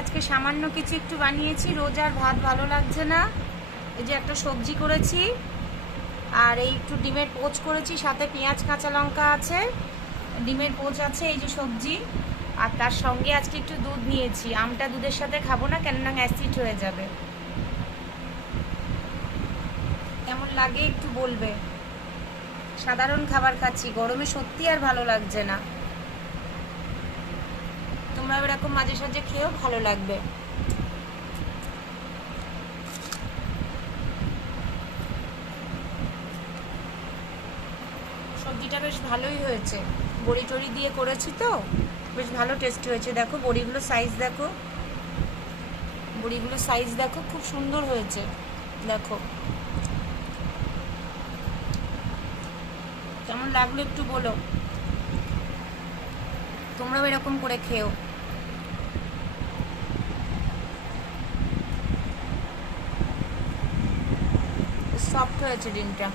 আজকে সামান্য কিছু একটু বানিয়েছি, রোজ আর ভাত ভালো লাগছে না। এই যে একটা সবজি করেছি, আর এই একটু ডিমের পোচ করেছি, সাথে পেঁয়াজ কাঁচা লঙ্কা আছে, ডিমের পোচ আছে, এই যে সবজি। আর তার সঙ্গে আজকে একটু দুধ নিয়েছি। আমটা দুধের সাথে খাবো না, কেননা অ্যাসিড হয়ে যাবে। কেমন লাগে একটু বলবে। সাধারণ খাবার খাচ্ছি, গরমে সত্যি আর ভালো লাগছে না। তোমরা এরকম মাঝে সাঝে খেয়েও ভালো লাগবে। সবজিটা বেশ ভালোই হয়েছে, বড়ি টড়ি দিয়ে করেছি তো, বেশ ভালো টেস্ট হয়েছে। দেখো বড়িগুলো সাইজ দেখো, বড়িগুলো সাইজ দেখো, খুব সুন্দর হয়েছে। দেখো কেমন লাগলো একটু বলো। তোমরাও এরকম করে খেও। সফট হয়েছে ডিমটা।